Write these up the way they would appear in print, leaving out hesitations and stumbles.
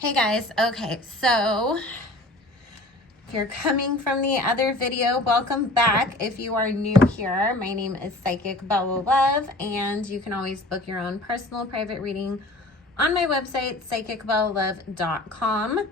Hey guys, okay, so if you're coming from the other video, welcome back. If you are new here, my name is Psychic Bella Love, and you can always book your own personal private reading on my website, psychicbellalove.com.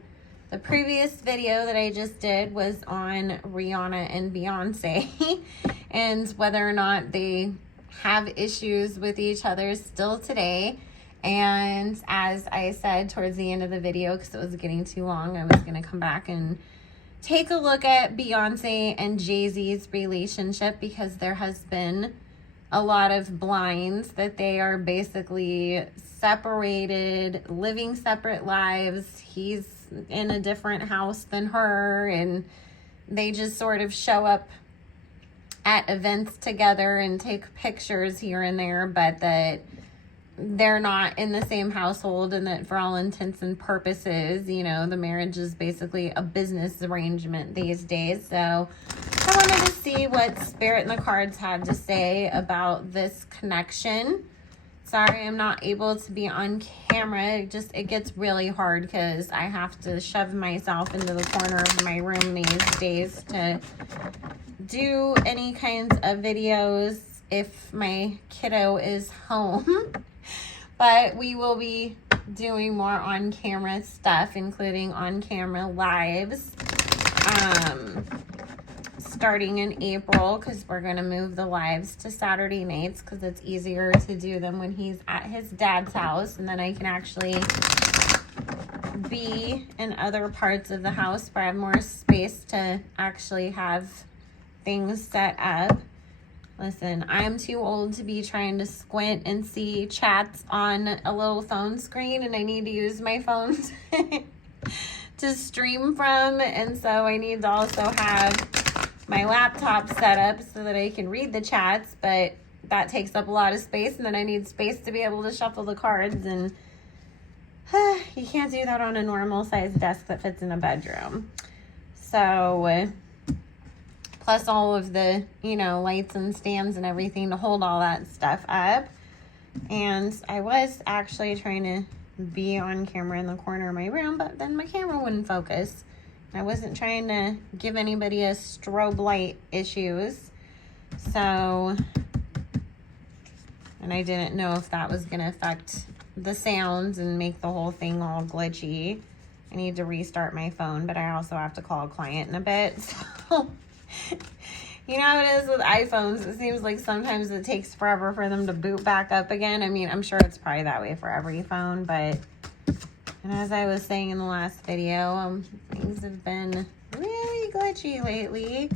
The previous video that I just did was on Rihanna and Beyoncé and whether or not they have issues with each other still today. And as I said towards the end of the video, because it was getting too long, I was going to come back and take a look at Beyoncé and Jay Z's relationship, because there has been a lot of blinds that they are basically separated, living separate lives. He's in a different house than her, and they just sort of show up at events together and take pictures here and there, but that they're not in the same household, and that for all intents and purposes, you know, the marriage is basically a business arrangement these days. So I wanted to see what Spirit and the cards had to say about this connection. Sorry, I'm not able to be on camera. It gets really hard because I have to shove myself into the corner of my room these days to do any kinds of videos if my kiddo is home. But we will be doing more on-camera stuff, including on-camera lives, starting in April, because we're going to move the lives to Saturday nights because it's easier to do them when he's at his dad's house, and then I can actually be in other parts of the house where I have more space to actually have things set up. Listen, I'm too old to be trying to squint and see chats on a little phone screen, and I need to use my phone to stream from, and so I need to also have my laptop set up so that I can read the chats, but that takes up a lot of space, and then I need space to be able to shuffle the cards, and you can't do that on a normal sized desk that fits in a bedroom. So plus all of the, you know, lights and stands and everything to hold all that stuff up. And I was actually trying to be on camera in the corner of my room, but then my camera wouldn't focus. I wasn't trying to give anybody a strobe light issues. So, and I didn't know if that was going to affect the sounds and make the whole thing all glitchy. I need to restart my phone, but I also have to call a client in a bit. So you know how it is with iPhones. It seems like sometimes it takes forever for them to boot back up again. I mean, I'm sure it's probably that way for every phone, but, and as I was saying in the last video, things have been really glitchy lately.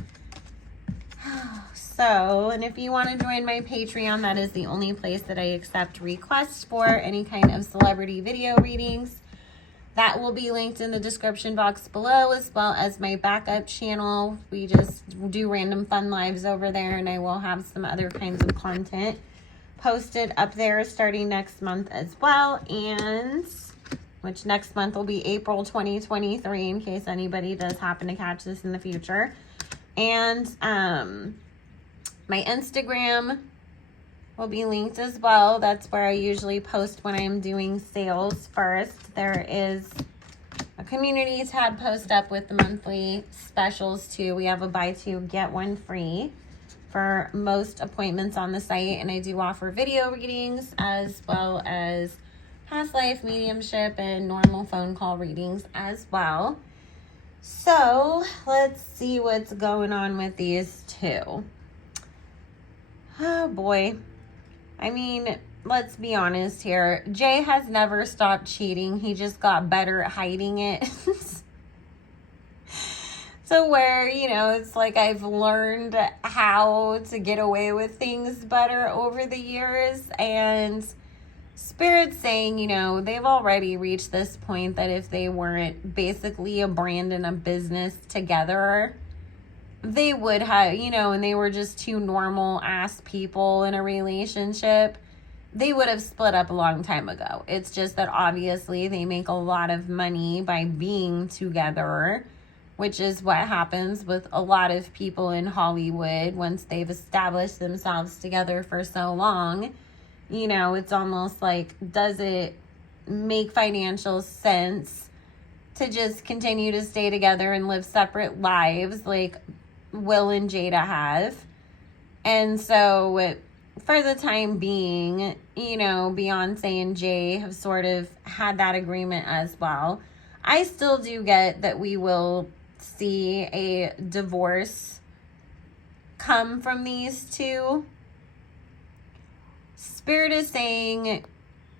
So, and if you want to join my Patreon, that is the only place that I accept requests for any kind of celebrity video readings. That will be linked in the description box below, as well as my backup channel. We just do random fun lives over there, and I will have some other kinds of content posted up there starting next month as well, and which next month will be April 2023, in case anybody does happen to catch this in the future. And my Instagram will be linked as well. That's where I usually post when I'm doing sales first. There is a community tab post up with the monthly specials too. We have a buy two, get one free for most appointments on the site. And I do offer video readings as well as past life mediumship and normal phone call readings as well. So let's see what's going on with these two. Oh boy. I mean, let's be honest here. Jay has never stopped cheating. He just got better at hiding it. So where, you know, it's like I've learned how to get away with things better over the years. And Spirit's saying, you know, they've already reached this point that if they weren't basically a brand and a business together, they would have, you know, and they were just two normal ass people in a relationship, they would have split up a long time ago. It's just that obviously they make a lot of money by being together, which is what happens with a lot of people in Hollywood once they've established themselves together for so long. You know, it's almost like, does it make financial sense to just continue to stay together and live separate lives like Will and Jada have. And so for the time being, you know, Beyonce and Jay have sort of had that agreement as well. I still do get that we will see a divorce come from these two. Spirit is saying,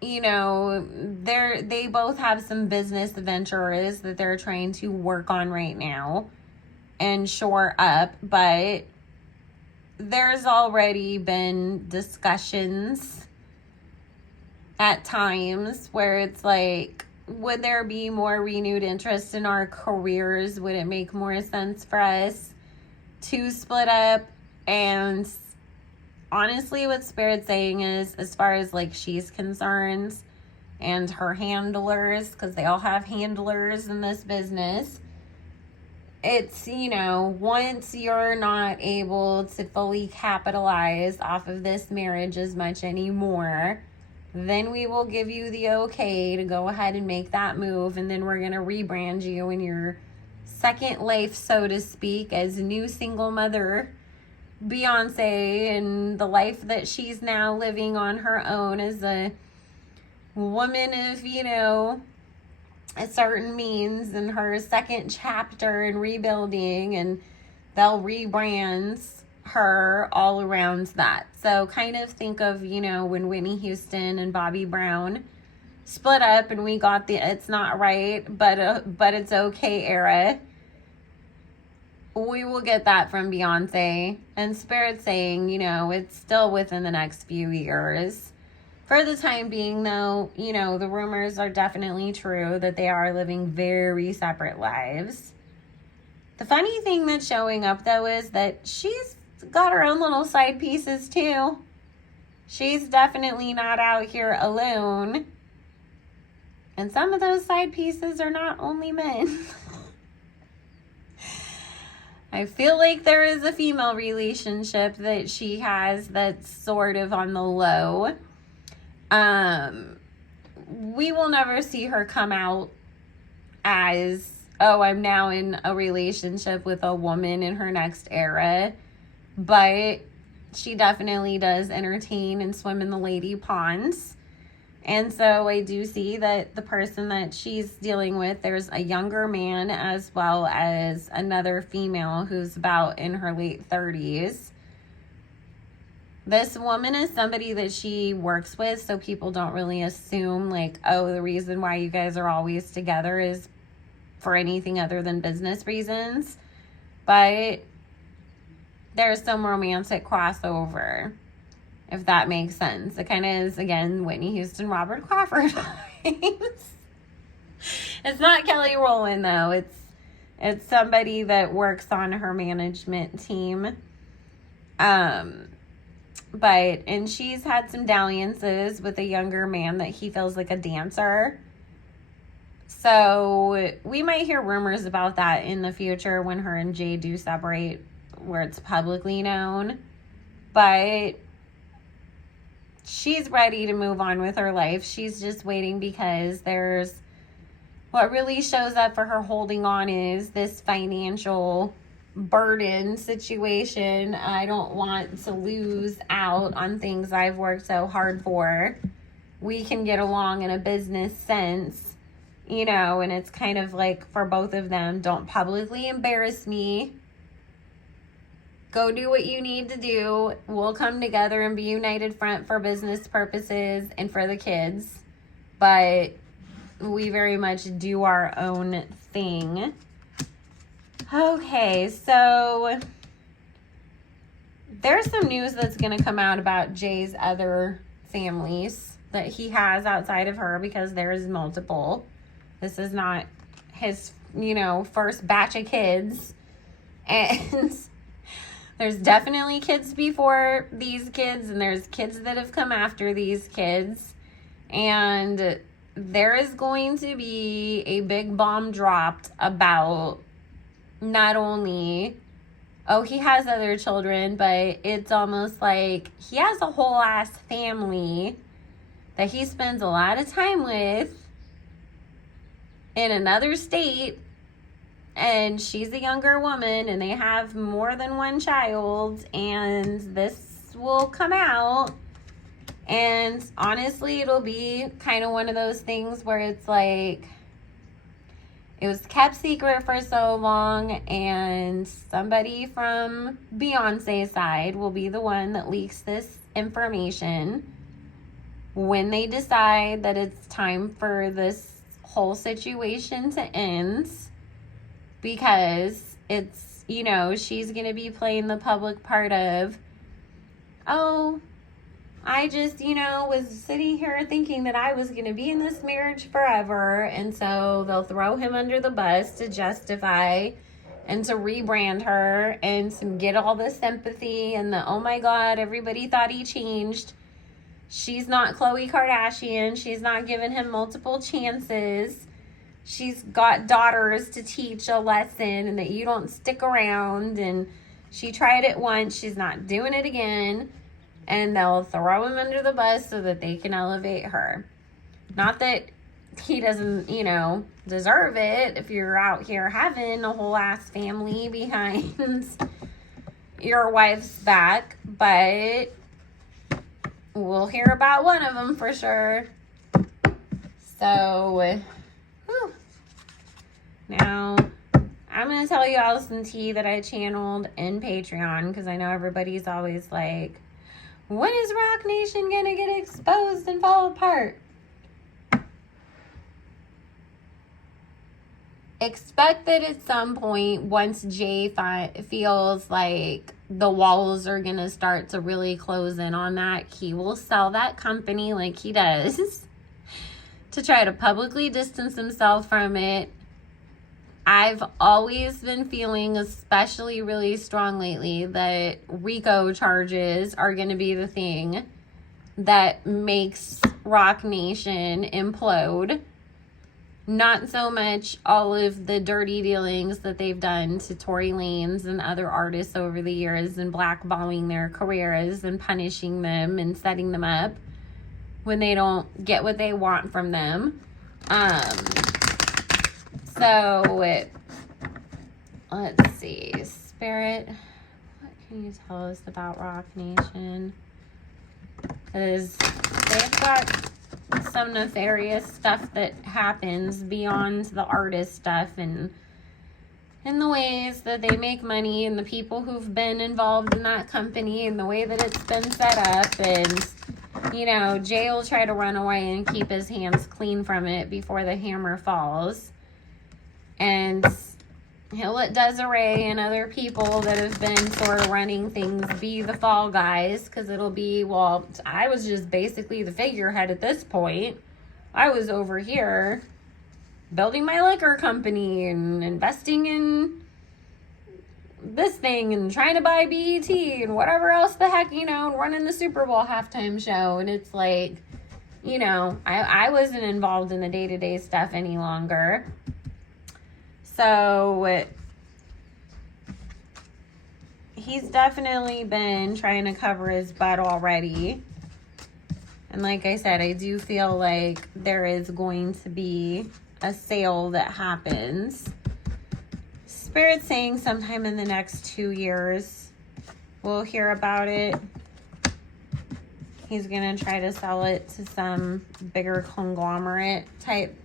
you know, they both have some business ventures that they're trying to work on right now and shore up, but there's already been discussions at times where it's like, would there be more renewed interest in our careers? Would it make more sense for us to split up? And honestly, what Spirit's saying is, as far as like she's concerned and her handlers, because they all have handlers in this business, it's, you know, once you're not able to fully capitalize off of this marriage as much anymore, then we will give you the okay to go ahead and make that move. And then we're going to rebrand you in your second life, so to speak, as new single mother Beyonce, and the life that she's now living on her own as a woman of, you know, a certain means, in her second chapter in rebuilding, and they'll rebrand her all around that. So kind of think of, you know, when Whitney Houston and Bobby Brown split up and we got the it's not right, but it's okay era. We will get that from Beyonce. And Spirit saying, you know, it's still within the next few years. For the time being, though, you know, the rumors are definitely true that they are living very separate lives. The funny thing that's showing up, though, is that she's got her own little side pieces, too. She's definitely not out here alone. And some of those side pieces are not only men. I feel like there is a female relationship that she has that's sort of on the low. We will never see her come out as, oh, I'm now in a relationship with a woman in her next era. But she definitely does entertain and swim in the lady ponds. And so I do see that the person that she's dealing with, there's a younger man as well as another female who's about in her late 30s. This woman is somebody that she works with, so people don't really assume like, oh, the reason why you guys are always together is for anything other than business reasons. But there's some romantic crossover, if that makes sense. It kind of is, again, Whitney Houston, Robert Crawford vibes. It's not Kelly Rowland, though. It's somebody that works on her management team. And she's had some dalliances with a younger man that he feels like a dancer. So we might hear rumors about that in the future when her and Jay do separate, where it's publicly known. But she's ready to move on with her life. She's just waiting because there's what really shows up for her holding on is this financial burden situation. I don't want to lose out on things I've worked so hard for. We can get along in a business sense, you know, and it's kind of like for both of them, don't publicly embarrass me. Go do what you need to do. We'll come together and be united front for business purposes and for the kids. But we very much do our own thing. Okay, so there's some news that's going to come out about Jay's other families that he has outside of her, because there's multiple. This is not his, you know, first batch of kids. And there's definitely kids before these kids, and there's kids that have come after these kids. And there is going to be a big bomb dropped about not only, oh, he has other children, but it's almost like he has a whole ass family that he spends a lot of time with. in another state, and she's a younger woman, and they have more than one child, and this will come out. And honestly, it'll be kind of one of those things where it's like, it was kept secret for so long, and somebody from Beyonce's side will be the one that leaks this information when they decide that it's time for this whole situation to end, because it's, you know, she's going to be playing the public part of, oh, I just, you know, was sitting here thinking that I was going to be in this marriage forever. And so they'll throw him under the bus to justify and to rebrand her and to get all the sympathy and the, oh my God, everybody thought he changed. She's not Khloe Kardashian. She's not giving him multiple chances. She's got daughters to teach a lesson, and that you don't stick around. And she tried it once. She's not doing it again. And they'll throw him under the bus so that they can elevate her. Not that he doesn't, you know, deserve it if you're out here having a whole ass family behind your wife's back, but we'll hear about one of them for sure. So, whew. Now, I'm going to tell you all some tea that I channeled in Patreon, because I know everybody's always like, when is Roc Nation going to get exposed and fall apart? Expect that at some point, once Jay feels like the walls are going to start to really close in on that, he will sell that company like he does to try to publicly distance himself from it. I've always been feeling, especially really strong lately, that RICO charges are going to be the thing that makes Roc Nation implode. Not so much all of the dirty dealings that they've done to Tory Lanez and other artists over the years, and blackballing their careers and punishing them and setting them up when they don't get what they want from them. So, let's see. Spirit, what can you tell us about Roc Nation? Because they've got some nefarious stuff that happens beyond the artist stuff, and in the ways that they make money, and the people who've been involved in that company, and the way that it's been set up. And, you know, Jay will try to run away and keep his hands clean from it before the hammer falls. And he'll let Desiree and other people that have been sort of running things be the fall guys, because it'll be, well, I was just basically the figurehead at this point. I was over here building my liquor company and investing in this thing and trying to buy BET and whatever else the heck, you know, and running the Super Bowl halftime show. And it's like, you know, I wasn't involved in the day-to-day stuff any longer. So he's definitely been trying to cover his butt already. And like I said, I do feel like there is going to be a sale that happens. Spirit's saying sometime in the next 2 years we'll hear about it. He's going to try to sell it to some bigger conglomerate type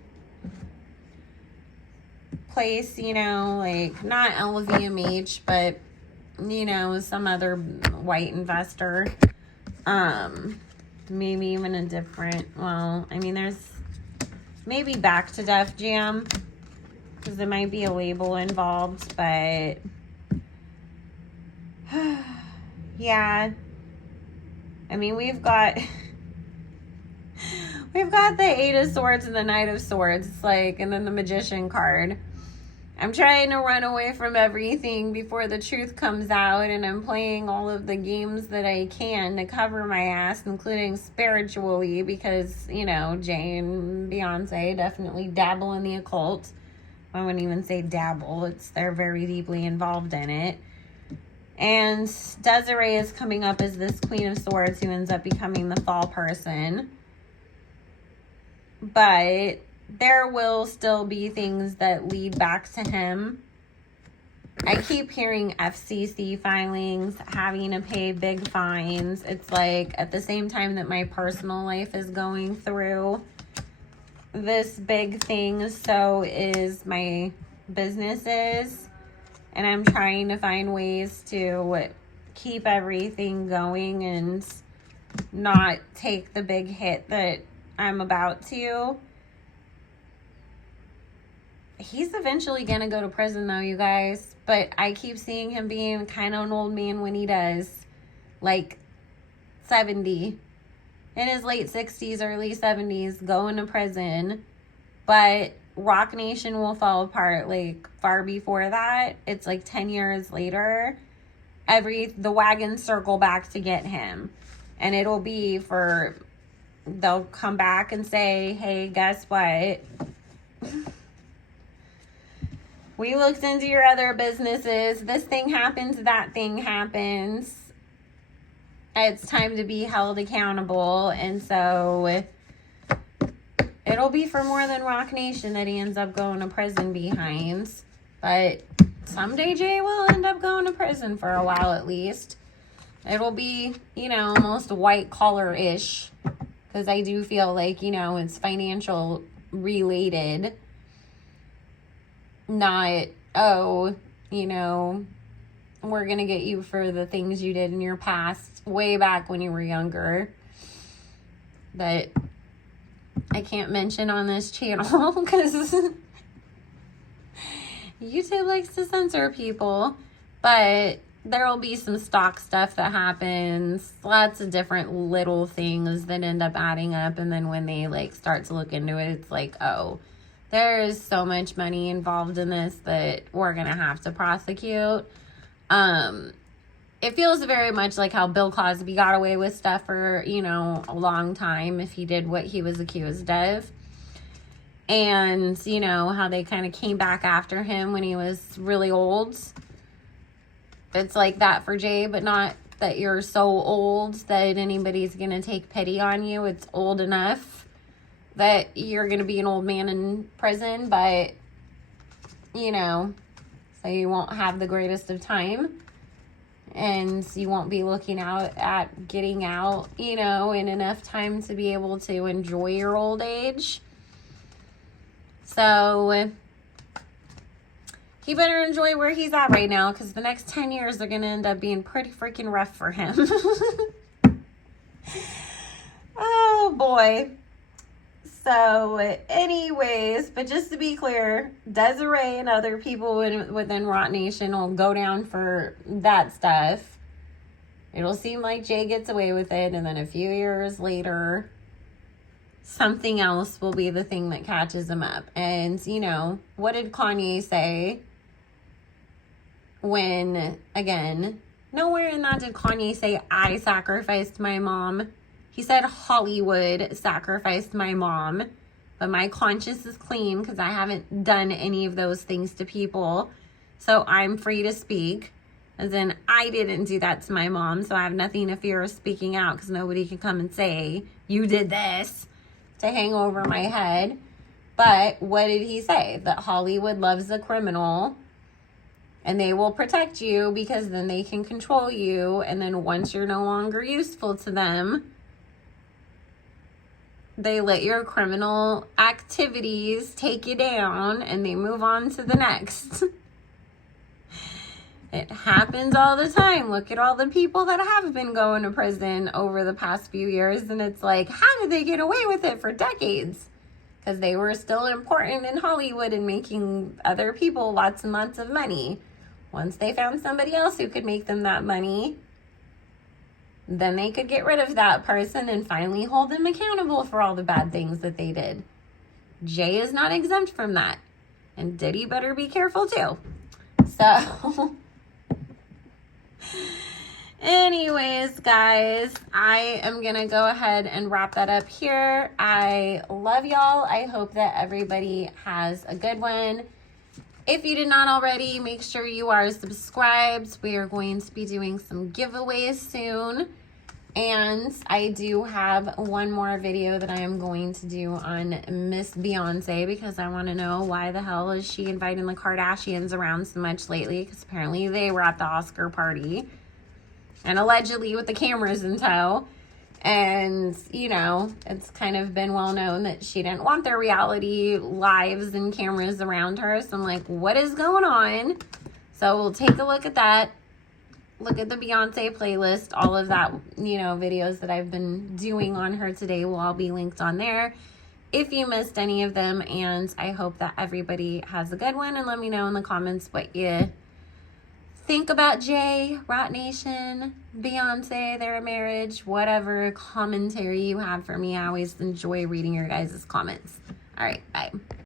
place, you know, like not LVMH, but, you know, some other white investor. Maybe even a different, well, I mean, there's maybe back to Def Jam, because there might be a label involved, but yeah, I mean, we've got the Eight of Swords and the Knight of Swords, like, and then the Magician card. I'm trying to run away from everything before the truth comes out, and I'm playing all of the games that I can to cover my ass, including spiritually, because, you know, Jay and Beyoncé definitely dabble in the occult. I wouldn't even say dabble. They're very deeply involved in it. And Desiree is coming up as this Queen of Swords who ends up becoming the fall person. But there will still be things that lead back to him. I keep hearing FCC filings, having to pay big fines. It's like at the same time that my personal life is going through this big thing, so is my businesses. And I'm trying to find ways to keep everything going and not take the big hit that I'm about to. He's eventually going to go to prison though, you guys. But I keep seeing him being kind of an old man when he does. Like 70. In his late 60s, early 70s, going to prison. But Roc Nation will fall apart like far before that. It's like 10 years later. The wagons circle back to get him. And it'll be for, they'll come back and say, hey, guess what? We looked into your other businesses. This thing happens, that thing happens. It's time to be held accountable. And so it'll be for more than Roc Nation that he ends up going to prison behind. But someday Jay will end up going to prison for a while at least. It'll be, you know, almost white collar-ish. Because I do feel like, you know, it's financial related. Not, oh, you know, we're going to get you for the things you did in your past way back when you were younger. That I can't mention on this channel because YouTube likes to censor people. But there will be some stock stuff that happens. Lots of different little things that end up adding up. And then when they like start to look into it, it's like, oh, there's so much money involved in this that we're going to have to prosecute. It feels very much like how Bill Cosby got away with stuff for, you know, a long time if he did what he was accused of. And, you know, how they kind of came back after him when he was really old. It's like that for Jay, but not that you're so old that anybody's going to take pity on you. It's old enough that you're going to be an old man in prison, but, you know, so you won't have the greatest of time, and you won't be looking out at getting out, you know, in enough time to be able to enjoy your old age. So he better enjoy where he's at right now, because the next 10 years are going to end up being pretty freaking rough for him. Oh, boy. So, anyways, but just to be clear, Desiree and other people within Roc Nation will go down for that stuff. It'll seem like Jay gets away with it, and then a few years later, something else will be the thing that catches him up. And, you know, what did Kanye say when, again, nowhere in that did Kanye say, I sacrificed my mom. He said Hollywood sacrificed my mom, but my conscience is clean because I haven't done any of those things to people. So I'm free to speak. As in, I didn't do that to my mom, so I have nothing to fear of speaking out because nobody can come and say, you did this, to hang over my head. But what did he say? That Hollywood loves a criminal and they will protect you because then they can control you. And then once you're no longer useful to them, they let your criminal activities take you down and they move on to the next. It happens all the time. Look at all the people that have been going to prison over the past few years. And it's like, how did they get away with it for decades? Because they were still important in Hollywood and making other people lots and lots of money. Once they found somebody else who could make them that money, then they could get rid of that person and finally hold them accountable for all the bad things that they did. Jay is not exempt from that. And Diddy better be careful too. So, anyways, guys, I am going to go ahead and wrap that up here. I love y'all. I hope that everybody has a good one. If you did not already, make sure you are subscribed. We are going to be doing some giveaways soon. And I do have one more video that I am going to do on Miss Beyoncé, because I want to know why the hell is she inviting the Kardashians around so much lately, because apparently they were at the Oscar party and allegedly with the cameras in tow. And, you know, it's kind of been well known that she didn't want their reality lives and cameras around her. So I'm like, what is going on? So we'll take a look at that. Look at the Beyonce playlist. All of that, you know, videos that I've been doing on her today will all be linked on there if you missed any of them. And I hope that everybody has a good one. And let me know in the comments what you think about Jay, Roc Nation, Beyonce, their marriage, whatever commentary you have for me. I always enjoy reading your guys' comments. All right, bye.